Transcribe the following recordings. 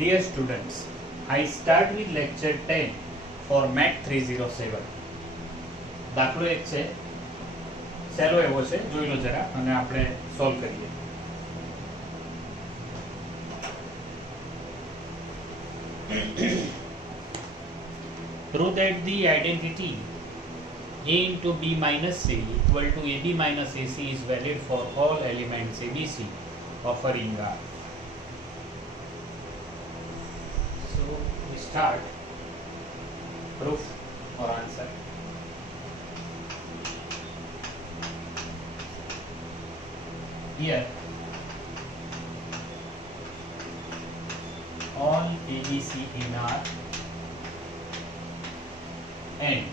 Dear students, I start with lecture 10 for Math 307. દાખલો એક છે, સહેલો એવો છે, જોઈ લો જરા અને આપણે સોલ્વ કરીએ. Prove that the identity A into B minus C equal to AB minus AC is valid for all elements ABC of a ring R. So we start proof or answer. Here all ABC in R and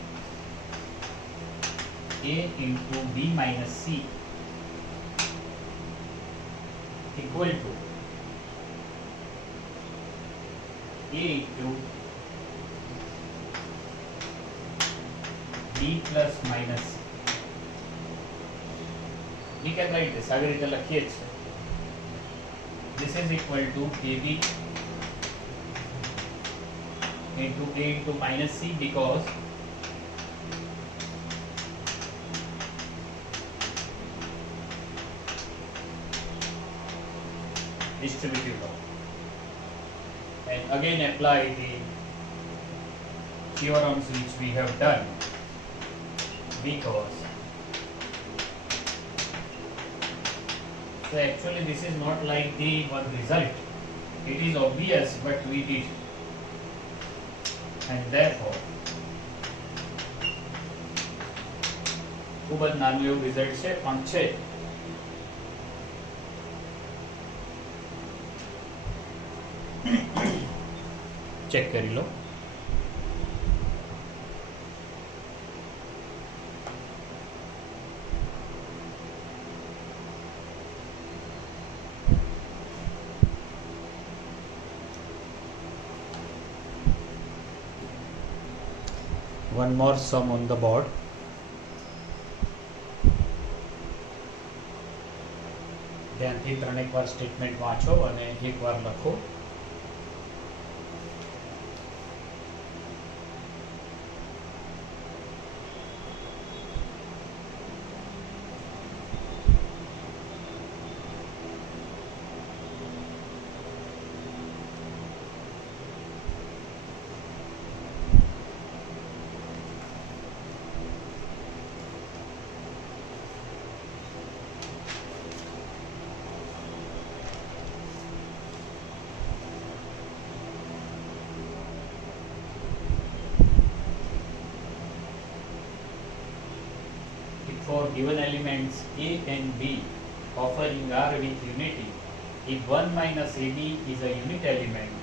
A into B minus C equal to A into B plus minus C. We can write this. આવી રીતે લખીએ છીએ. This is equal to AB into A into minus C because distributive law. And again apply the theorems which we have done because so actually this is not like the one result. It is obvious but we did, and therefore ખૂબ જ નાનું એવું રિઝલ્ટ છે પણ છે. ચેક કરી લો. One more sum on the board. ધ્યાનથી ત્રણેક વાર સ્ટેટમેન્ટ વાંચો અને એક વાર લખો. For given elements A and B of a ring R with unity, if 1 minus AB is a unit element,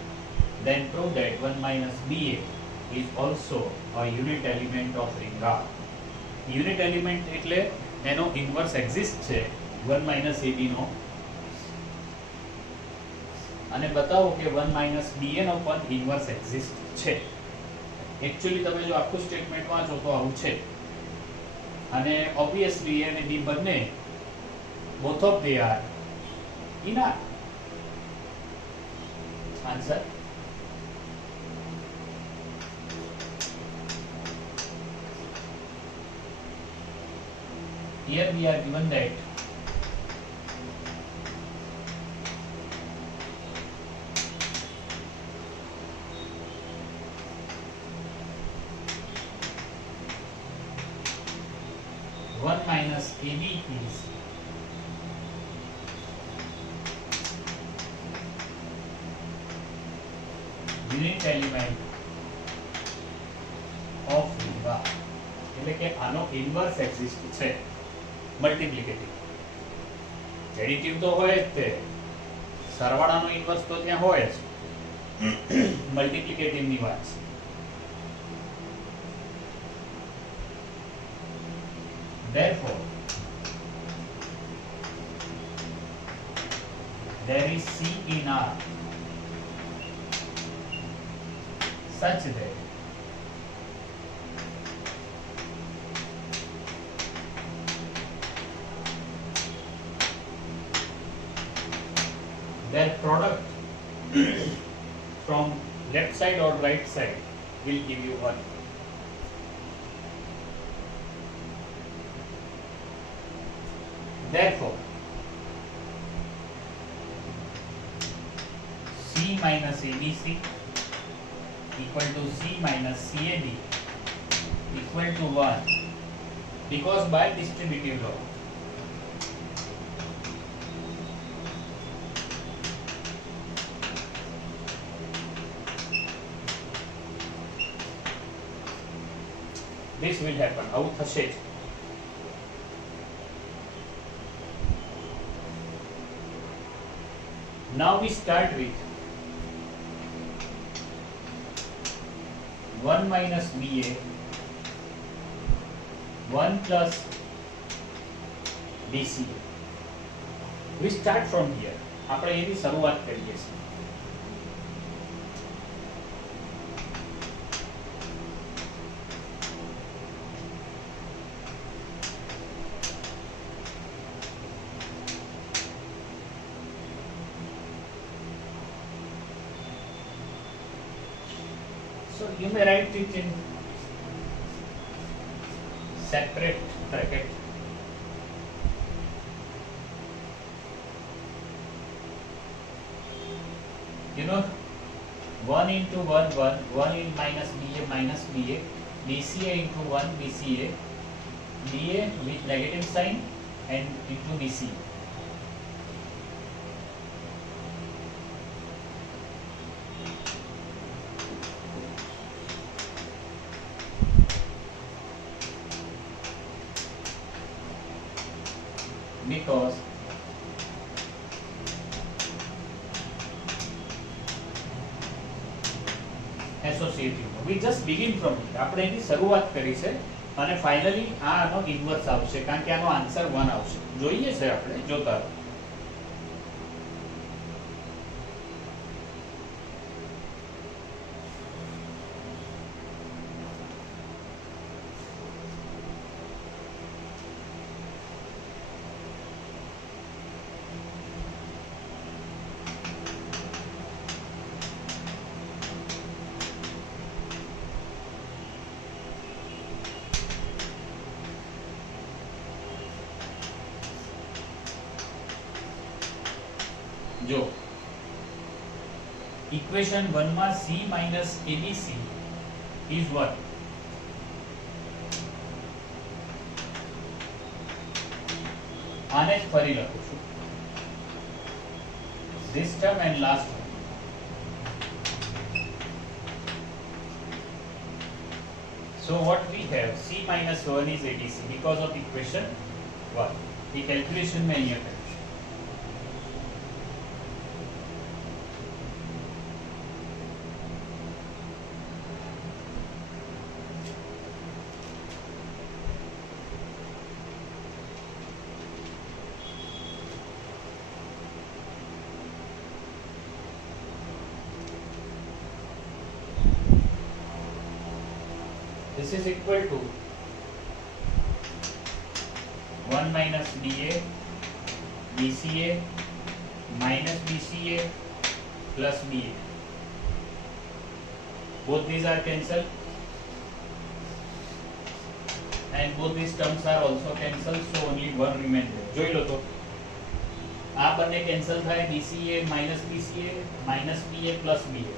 then prove that 1 minus BA is also a unit element of ring R. Unit element એટલે એનો inverse exist છે 1 minus AB નો, અને બતાવો કે 1 minus BA નો પણ inverse exist છે. Actually તમે જો આખું સ્ટેટમેન્ટ વાંચો તો આવું છે. અને obviously A અને B બંને both of they are in R. Answer. Here we are given that one minus AB is unit element of ring R. એટલે કે આનો ઇન્વર્સ એક્ઝિસ્ટ છે મલ્ટીપ્લિકેટિવ. એડિટિવ તો હોય જ તે, સરવાળાનો ઇન્વર્સ તો ત્યાં હોય જ. મલ્ટીપ્લિકેટિવની વાત છે. Therefore, there is C in R such that their product from left side or right side will give you 1. Therefore, C minus ABC equal to C minus CAB equal to 1, because by distributive law this will happen. આવું થશે જ. Now we start with 1 minus BA 1 plus BCA. We start from here. આપણે એની શરૂઆત કરીએ છીએ. So you may write it in separate bracket. You know, 1 into 1 1, 1 in minus BA, BCA into 1 BCA, BA with negative sign and into BCA. Because associative. We just begin from it. આપણે એની શરૂઆત કરી છે અને ફાઇનલી આનો ઇન્વર્સ આવશે, કારણ કે આનો આન્સર 1 આવશે. જોઈએ છે આપણે, જોતા રહો. જો ઇક્વેશન 1 માં C minus ABC is what? આને જ ફરી લખું છું. This term and last term. So what we have, C minus 1 is ABC because of equation 1. ये calculation में અહીંયા करें. This is equal to 1 minus BA BCA minus BCA plus BA. Both these are cancelled and both these terms are also cancelled, so only one remains there. જોઈ લો તો આ બંને કેન્સલ થાય, BCA minus BCA minus BA plus BA.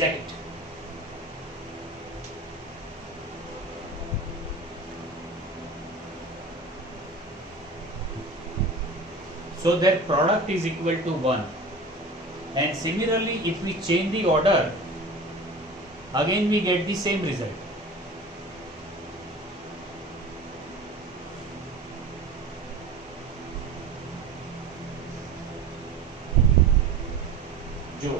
Check it. So their product is equal to 1. And similarly, if we change the order, again we get the same result. જો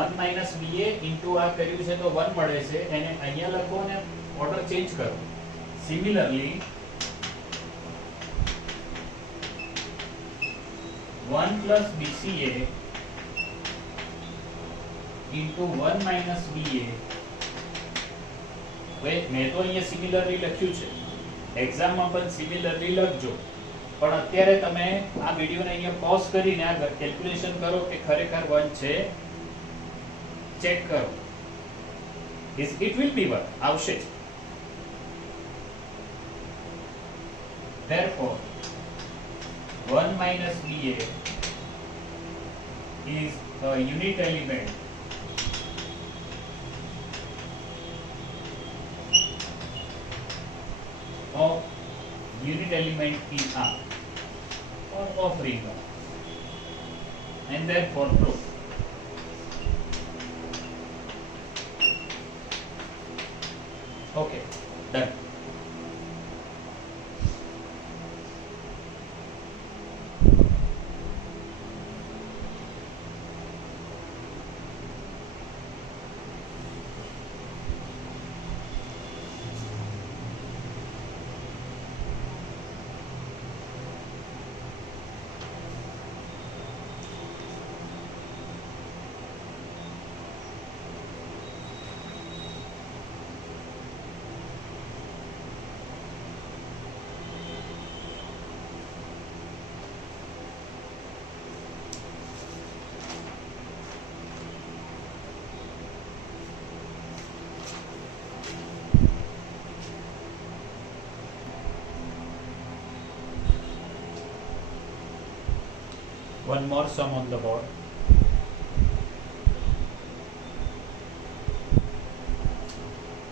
1 minus BA into આ કર્યું છે તો 1 મળે છે, એને અહીંયા લખો અને ઓર્ડર ચેન્જ કરો. Similarly, 1 plus BCA into 1 minus BA. મેં તો અહીંયા સિમિલરલી લખ્યું છે, એક્ઝામમાં પણ સિમિલરલી લખજો. પણ અત્યારે તમે આ વિડિયોને અહીંયા પોઝ કરીને આ કેલ્ક્યુલેશન કરો કે ખરેખર 1 છે, ચેક કરો. It will be 1 આવશે જ. Therefore 1 minus BA is a unit element of in R or of ring R, and therefore proof. Okay, done. One more sum on the board.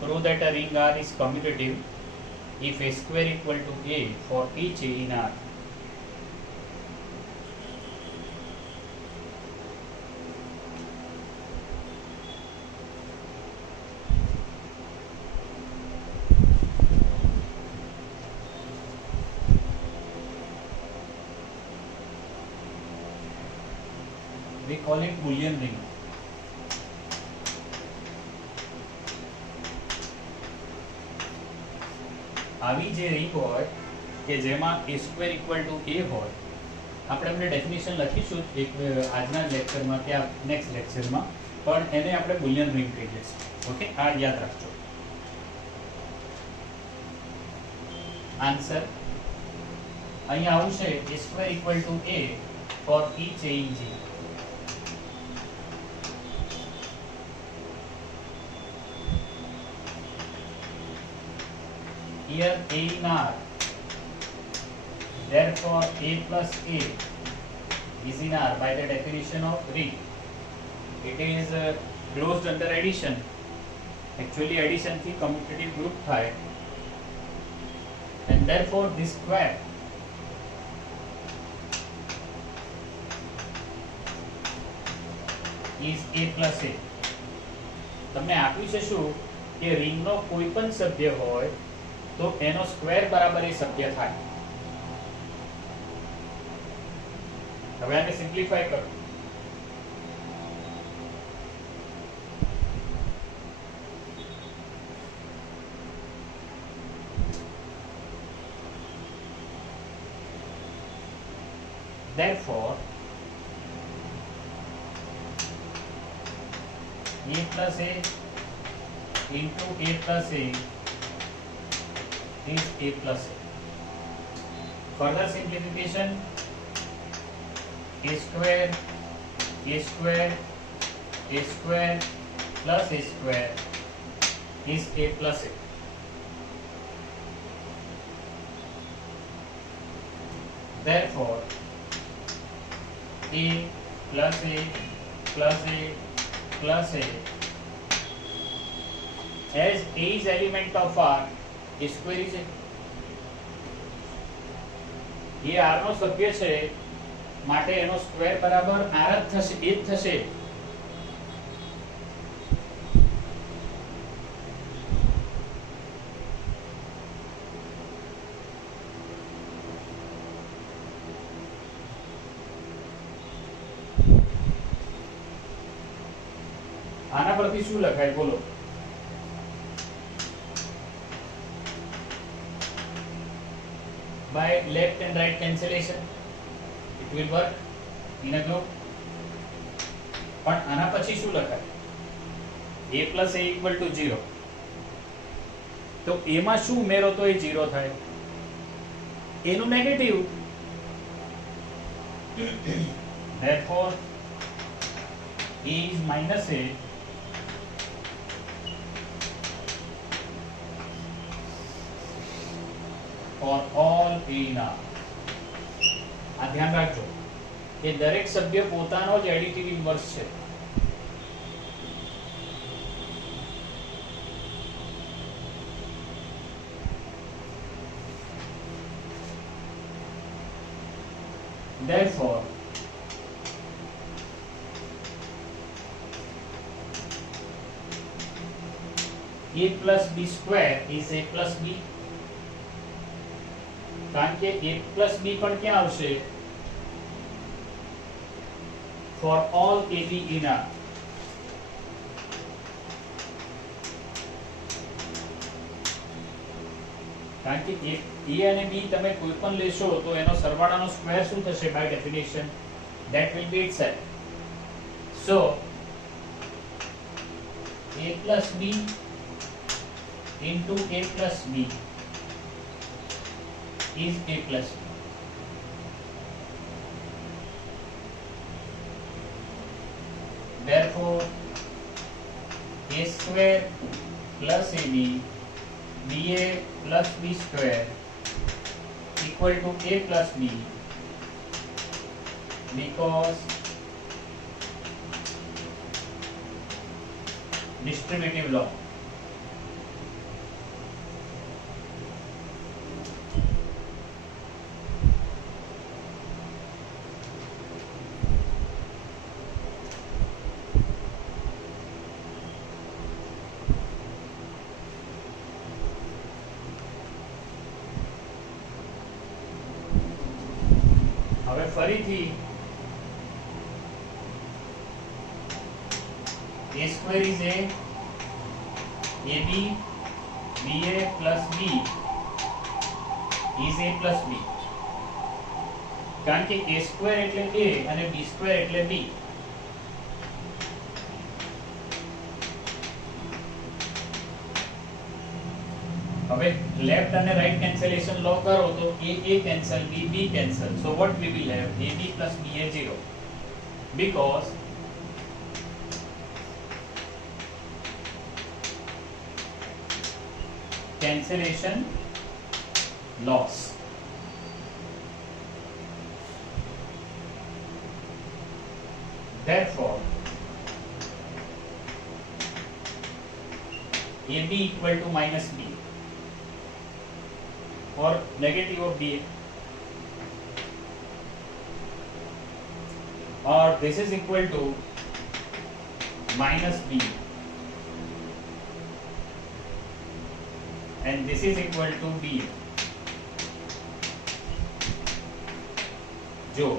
Prove that a ring R is commutative if A square equal to A for each A in R. We call it Boolean ring. આવી જે ring હોય કે જેમાં a square equal to a હોય, આપણે એમને ડેફિનેશન લખીશું એક આજના લેક્ચરમાં કે નેક્સ્ટ લેક્ચરમાં, પણ એને આપણે બુલિયન ring કહીએ છીએ. ઓકે, આ યાદ રાખજો. આન્સર અહીંયા આવશે a square equal to a for each a in G. Here A in R, therefore A plus A is in R by the definition of ring. It is closed under addition. Actually addition થી commutative group થાય, and therefore this square is A plus A. તમને આપ્યું છે શું કે રિંગનો કોઈ પણ સભ્ય હોય તો એનો સ્ક્વેર બરાબર એ સભ્ય થાય. હવે આને સિમ્પ્લિફાય કરો. Therefore A plus A into A plus A is A plus A. Further simplification, A square plus A square is A plus A. Therefore, A plus A plus A plus A, as A is element of R, A square is A. ये R નો સભ્ય છે માટે એનો સ્ક્વેર બરાબર R જ થશે, એ જ થશે. આના પરથી શું લખાય બોલો? By left and right cancellation it will work in a group. પણ આના પછી શું લખાય? A plus A equal to 0. તો A માં શું ઉમેરો તો એ 0 થાય, એનું negative Therefore, A is minus A for all A in R. આ ધ્યાન રાખજો કે દરેક સભ્ય પોતાનો જ એડિટિવ ઇન્વર્સ છે. Therefore, A plus B square is A plus B. કારણ કે A plus B પણ ક્યાં આવશે? For all AB in R. કારણ કે A અને B તમે કોઈ પણ લેશો તો એનો સરવાળાનો સ્ક્વેર શું થશે? By definition that will be itself. So A plus B into A plus B is A plus B. Therefore, A square plus AB, BA plus B square equal to A plus B, because distributive law. હવે ફરીથી A square is A, AB, BA plus B is A plus B. કારણ કે A square એટલે A અને B square એટલે B. હવે લેફ્ટ અને right cancellation લો કરો તો A cancel, B cancel. So what we will have? AB plus BA 0. Because cancellation loss. Therefore, AB equal to minus B or negative of BA, or this is equal to minus B and this is equal to BA. જો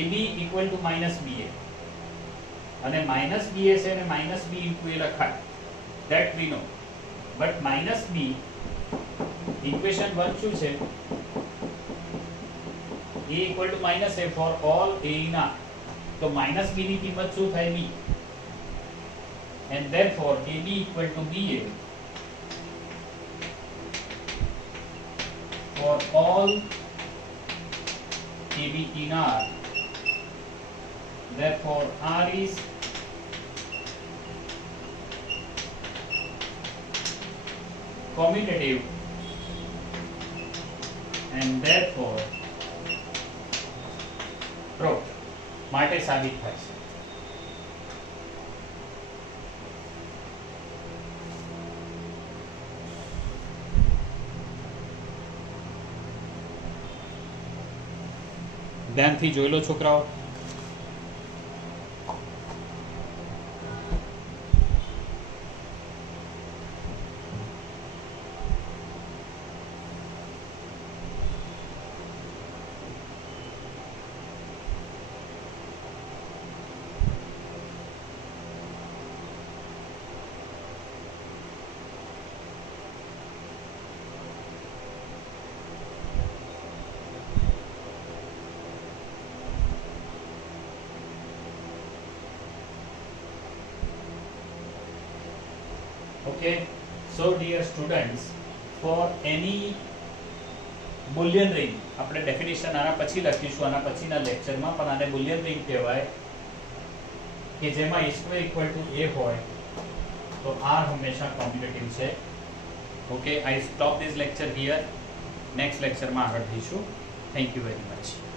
AB equal to minus BA અને minus BA છે અને minus B into A લખાય, that we know, but minus B equation 1 શું છે? A equal to minus A for all A in R. તો minus B ની કિંમત શું થાય? B. And therefore AB equal to BA for all AB in R. Therefore R is commutative and therefore proved. માટે સાબિત થાય છે. ધ્યાનથી જોઈ લો છોકરાઓ. Okay, so dear students, for any Boolean ring, આપણે ડેફિનેશન આના પછી લખીશું આના પછીના લેક્ચરમાં, પણ આને બુલિયન રિંગ કહેવાય કે જેમાં a² = a હોય તો r હંમેશા કોમ્યુટેટિવ છે. ઓકે, આઈ stop this lecture here. Next લેક્ચરમાં આગળ જઈશું. Thank you very much.